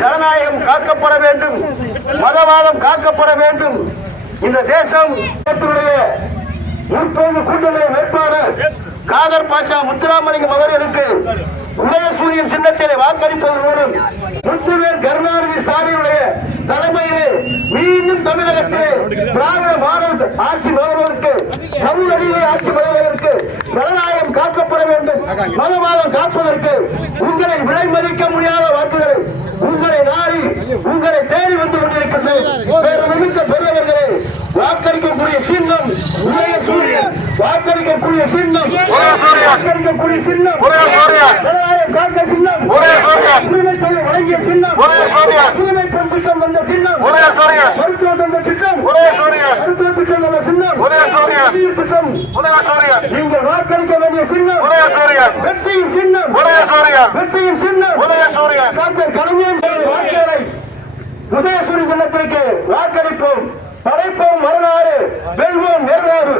ஜனநாயகம் காக்கப்பட வேண்டும், மதவாதம் காக்கப்பட வேண்டும். இந்த தேசம் முற்போக்கு கூட்டணி வேட்பாளர் காதர் பாட்சா முத்துராமலிங்கம் அவர்களுக்கு உதயசூரியன் சின்னத்திலே வாக்களிப்பதன் மூலம் முத்துவேல் கருணாநிதி ஸ்டாலினுடைய தலைமையிலே மீண்டும் தமிழகத்திலே திராவிட மாடல் ஆட்சி வருவதற்கு, சமூக நீதி ஆட்சி வருவதற்கு, ஜனநாயகம் காக்கப்பட வேண்டும், மதவாதம் காப்பதற்கு உங்களை விலை மதிக்க முடியாத வாக்குகளை உங்களை நாடி உங்களை தேடி வந்து கொண்டிருக்கின்றது. மிக்க பெரியவர்களே, வாக்களிக்கக்கூடிய சின்னம் உதயசூரியன், வாக்களிக்கக்கூடிய சின்னம் வாக்களிக்கக்கூடிய சின்னம் ஜனநாயகம் காக்க சின்னம், உரிமை செய்ய வழங்கிய சின்னம், உரிமை பெண் திட்டம் வந்த சின்னம், மருத்துவ தந்த திட்டம், மருத்துவ திட்டம் வந்த சின்னம், திட்டம் நீங்கள் வாக்களிக்க வேண்டிய சின்னம், வெற்றியின் சின்னம், வெற்றியின் சின்னம் டாக்டர் கலைஞர் வாக்குகளை உதயசூரிய சின்னத்திற்கு வாக்களிப்போம், படைப்போம் வரலாறு, வெல்வோம் வரலாறு.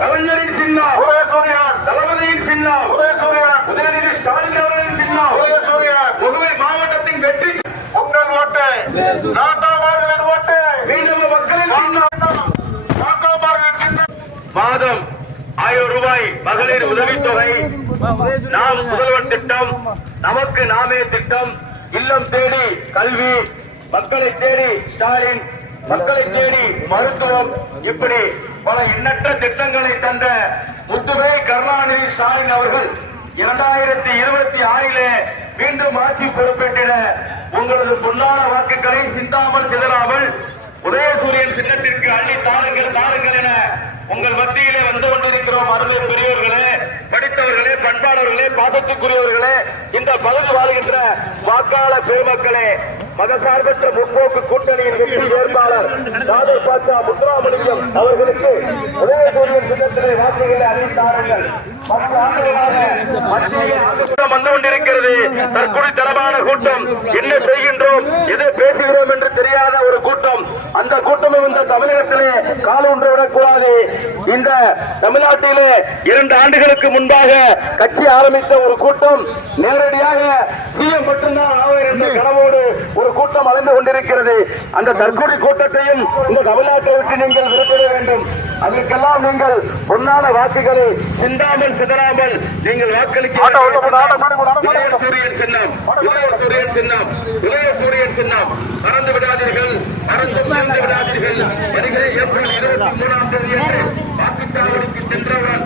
கலைஞரின் சின்னம், தளபதியின் சின்னம், உதயநிதி ஸ்டாலின் அவர்களின் சின்னம், புதுவை மாவட்டத்தின் வெற்றி உங்கள் ஓட்டு, நாட்டாளர்களின் ஓட்டு, மீண்டும் மக்களின் சின்னம், மாதம் 1000 ரூபாய் மகளிர் உதவித்தொகை, நாம் முதல்வர் திட்டம், நமக்கு நாமே திட்டம், இல்லம் தேடி கல்வி, மக்களை தேடி ஸ்டாலின், மக்களை தேடி மருத்துவம், இப்படி பல எண்ணற்ற திட்டங்களை தந்த முத்துவேல் கருணாநிதி ஸ்டாலின் அவர்கள் 2026 மீண்டும் ஆட்சி பொறுப்பேற்றிட உங்களது பொன்னான வாக்குகளை சிந்தாமல் சிதறாமல் உதயசூரியன் சின்னத்திற்கு அள்ளி தாருங்கள் என உங்கள் மத்தியிலே வந்து கொண்டிருக்கிறோம். அருமை பெரியவர்களே, படித்தவர்களே, பண்பாளர்களே, பாசத்துக்குரியவர்களே, இந்த பகுதி வாழ்கின்ற வாக்காளர் பெருமக்களே, மதசார்பற்ற முற்போக்கு கூட்டணியின் வெற்றி வேட்பாளர் காதர் பாட்சா முத்துராமலிங்கம் அவர்களுக்கு உதயசூரியன் சின்னத்திலே வாக்குகளை அளித்தார்கள். வந்து கொண்டிருக்கிறது தற்கொலை தரமான கூட்டம். என்ன செய்கின்றோம், எதை பேசுகிறோம் என்று தெரியாத ஒரு கூட்டம். அந்த கூட்டமும் இந்த தமிழகத்திலே காலூன்றவிடக் கூடாது. இந்த தமிழ்நாட்டிலே 2 ஆண்டுகளுக்கு முன்பாக கட்சி ஆரம்பித்த ஒரு கூட்டம் நேரடியாக சிஎம் மட்டும்தான் ஆவார் என்ற கனவோடு ஒரு கூட்டம் அலைந்து கொண்டிருக்கிறது. அந்த தற்கொலை கூட்டத்தையும் இந்த தமிழ்நாட்டை விட்டு நீங்கள் விரும்பிட வேண்டும். அதற்கெல்லாம் நீங்கள் பொன்னான வாக்குகளை சிந்தாமல் சிதறாமல் நீங்கள் வாக்களிக்க உதயசூரியன் சின்னம், உதயசூரியன் சின்னம், உதயசூரியன் சின்னம் மறந்து விடாதீர்கள், மறந்து விடாதீர்கள். வருகிற ஏப்ரல் 23ஆம் தேதி அன்று வாக்குச்சாவடிக்கு சென்றவுடன்